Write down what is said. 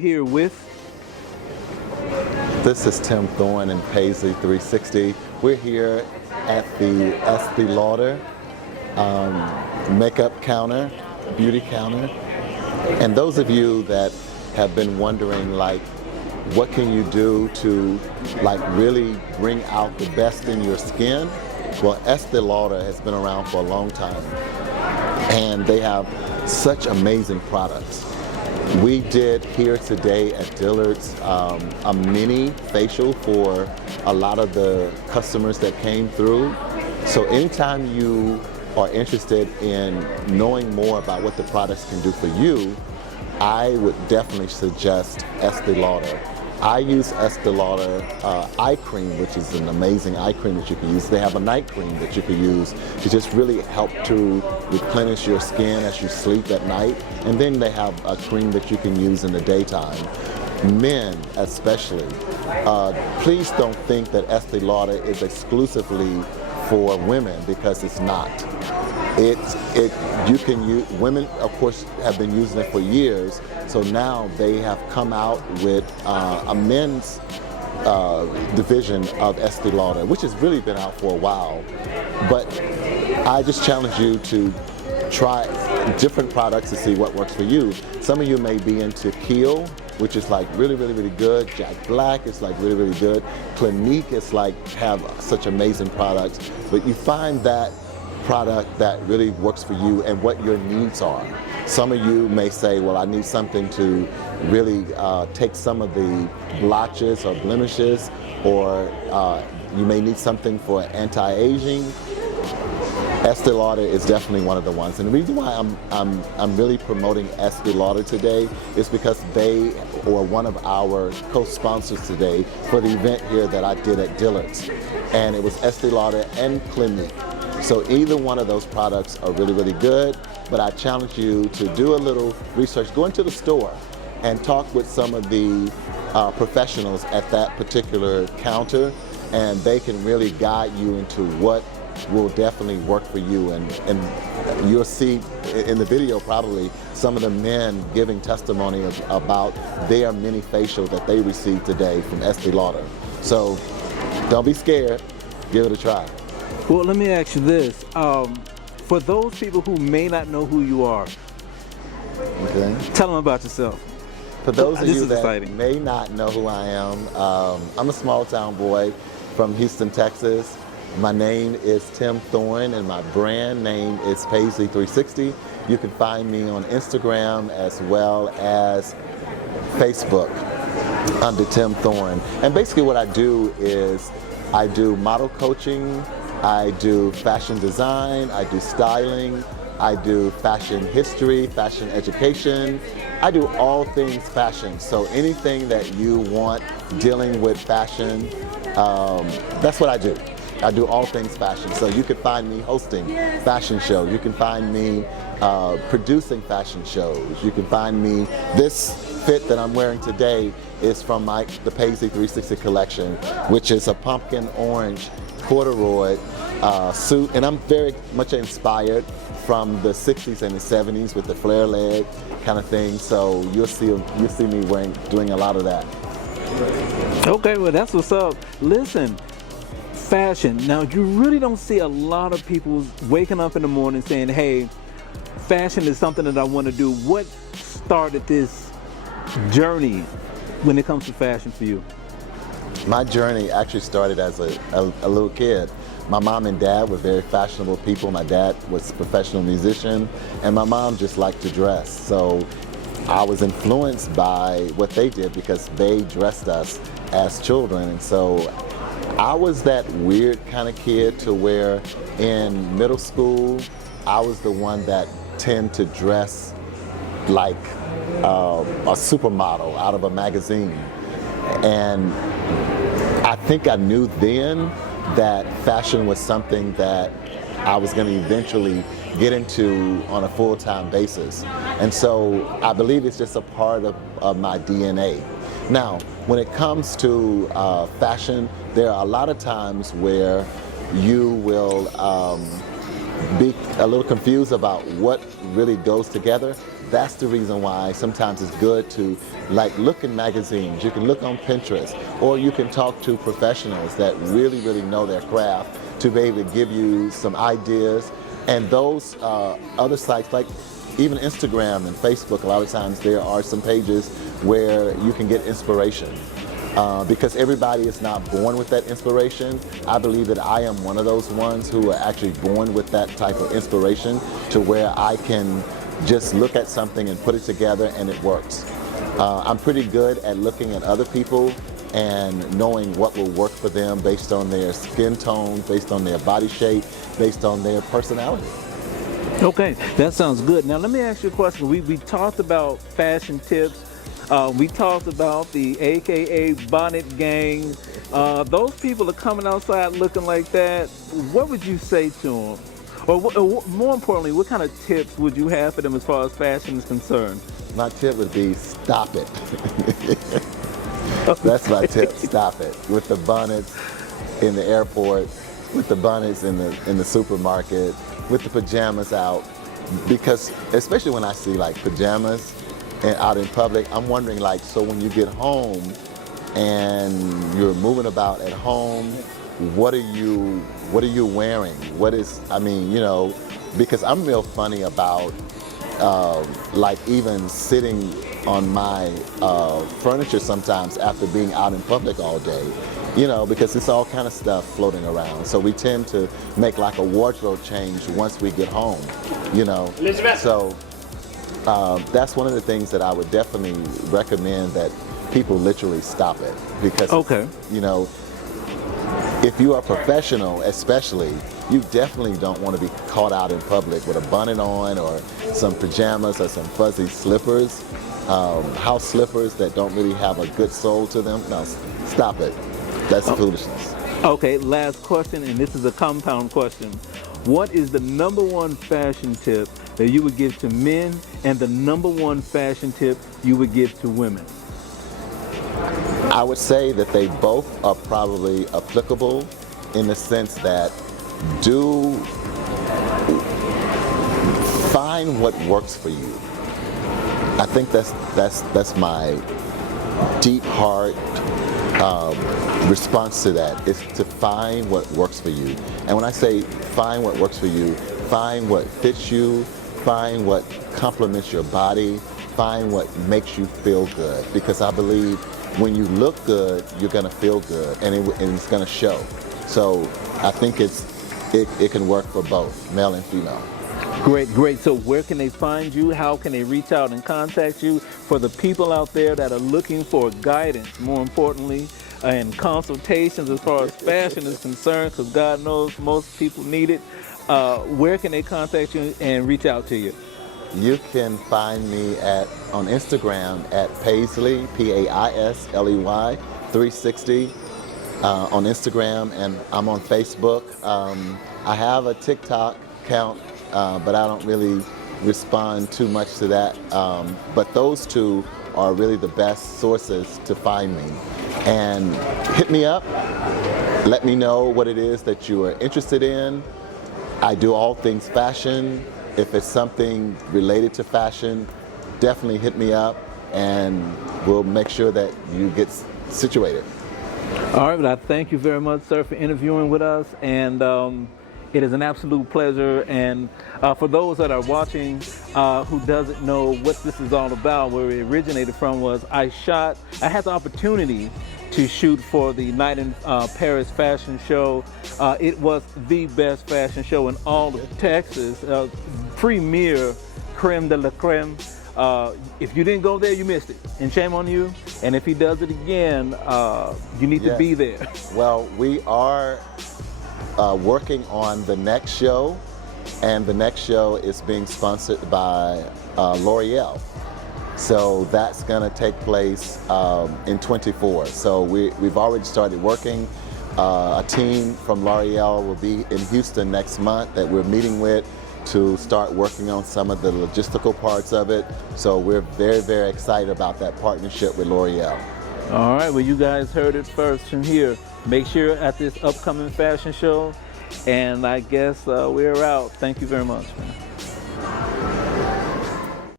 here with... This is Tim Thorne and Paisley 360. We're here at the Estee Lauder makeup counter, beauty counter. And those of you that have been wondering, like, what can you do to really bring out the best in your skin? Well, Estee Lauder has been around for a long time, and they have such amazing products. We did here today at Dillard's a mini facial for a lot of the customers that came through. So anytime you are interested in knowing more about what the products can do for you, I would definitely suggest Estee Lauder. I use Estee Lauder eye cream, which is an amazing eye cream that you can use. They have a night cream that you can use to just really help to replenish your skin as you sleep at night. And then they have a cream that you can use in the daytime. Men especially, please don't think that Estee Lauder is exclusively for women, because it's not. You can use, women of course have been using it for years, so now they have come out with a men's division of Estee Lauder, which has really been out for a while. But I just challenge you to try different products to see what works for you. Some of you may be into Kiehl, which is like really good. Jack Black is like really good. Clinique is like have such amazing products, but you find that product that really works for you and what your needs are. Some of you may say, well, I need something to really take some of the blotches or blemishes, or you may need something for anti-aging. Estee Lauder is definitely one of the ones. And the reason why I'm really promoting Estee Lauder today is because they were one of our co-sponsors today for the event here that I did at Dillard's. And it was Estee Lauder and Clinique. So either one of those products are really good, but I challenge you to do a little research. Go into the store and talk with some of the professionals at that particular counter, and they can really guide you into what will definitely work for you. And you'll see in the video probably some of the men giving testimony about their mini facial that they received today from Estee Lauder. So don't be scared, give it a try. Well, let me ask you this. For those people who may not know who you are, okay, tell them about yourself. For those of you that may not know who I am, I'm a small town boy from Houston, Texas. My name is Tim Thorne, and my brand name is Paisley 360. You can find me on Instagram as well as Facebook under Tim Thorne. And basically what I do is I do model coaching, I do fashion design, I do styling, I do fashion history, fashion education. I do all things fashion. So anything that you want dealing with fashion, that's what I do. I do all things fashion. So you can find me hosting fashion shows. You can find me producing fashion shows. You can find me, this fit that I'm wearing today is from the Paisley 360 collection, which is a pumpkin orange corduroy suit. And I'm very much inspired from the 60s and the 70s with the flare leg kind of thing. So you'll see me doing a lot of that. Okay, well that's what's up. Listen, fashion. Now you really don't see a lot of people waking up in the morning saying, hey, fashion is something that I want to do. What started this journey when it comes to fashion for you? My journey actually started as a little kid. My mom and dad were very fashionable people. My dad was a professional musician, and my mom just liked to dress. So I was influenced by what they did because they dressed us as children. And so I was that weird kind of kid to where in middle school, I was the one that tended to dress like a supermodel out of a magazine. And I think I knew then that fashion was something that I was going to eventually get into on a full-time basis. And so I believe it's just a part of my DNA. Now, when it comes to fashion, there are a lot of times where you will be a little confused about what really goes together, that's the reason why sometimes it's good to like look in magazines. You can look on Pinterest, or you can talk to professionals that really know their craft to be able to give you some ideas. And those other sites, like even Instagram and Facebook, a lot of times there are some pages where you can get inspiration. Because everybody is not born with that inspiration. I believe that I am one of those ones who are actually born with that type of inspiration, to where I can just look at something and put it together and it works. I'm pretty good at looking at other people and knowing what will work for them based on their skin tone, based on their body shape, based on their personality. Okay, that sounds good. Now let me ask you a question. We talked about fashion tips. We talked about the AKA bonnet gang. Those people are coming outside looking like that. What would you say to them? Or more importantly, what kind of tips would you have for them as far as fashion is concerned? My tip would be stop it. That's my tip, stop it. With the bonnets in the airport, with the bonnets in the supermarket, with the pajamas out. Because especially when I see like pajamas and out in public, I'm wondering, like, so when you get home and you're moving about at home, what are you wearing? What is, I mean, you know, because I'm real funny about like even sitting on my furniture sometimes after being out in public all day, you know, because it's all kind of stuff floating around. So we tend to make like a wardrobe change once we get home, you know. So that's one of the things that I would definitely recommend, that people literally stop it. Because, you know, if you are professional especially, you definitely don't want to be caught out in public with a bonnet on or some pajamas or some fuzzy slippers, house slippers that don't really have a good sole to them. No, stop it. That's foolishness. Okay, last question, and this is a compound question. What is the #1 fashion tip that you would give to men, and the #1 fashion tip you would give to women? I would say that they both are probably applicable, in the sense that do find what works for you. I think that's my deep heart response to that, is to find what works for you. And when I say find what works for you, find what fits you, find what complements your body, find what makes you feel good. Because I believe when you look good, you're gonna feel good, and it's gonna show. So I think it can work for both, male and female. Great. So where can they find you? How can they reach out and contact you? For the people out there that are looking for guidance, more importantly, and consultations as far as fashion is concerned, because God knows most people need it, where can they contact you and reach out to you? You can find me on Instagram at Paisley, Paisley 360 on Instagram, and I'm on Facebook. I have a TikTok account, but I don't really respond too much to that. But those two are really the best sources to find me. And hit me up, let me know what it is that you are interested in. I do all things fashion. If it's something related to fashion, definitely hit me up, and we'll make sure that you get situated. All right, well, I thank you very much, sir, for interviewing with us, and it is an absolute pleasure. And for those that are watching who doesn't know what this is all about, where it originated from was I had the opportunity to shoot for the Night in Paris fashion show. It was the best fashion show in all of Texas, premier creme de la creme. If you didn't go there, you missed it, and shame on you. And if he does it again, you need to be there. Well, we are working on the next show, and the next show is being sponsored by L'Oreal. So that's going to take place in 24. So we've already started working. A team from L'Oreal will be in Houston next month that we're meeting with to start working on some of the logistical parts of it. So we're very, very excited about that partnership with L'Oreal. All right, well, you guys heard it first from here. Make sure at this upcoming fashion show And I guess we're out. Thank you very much, man.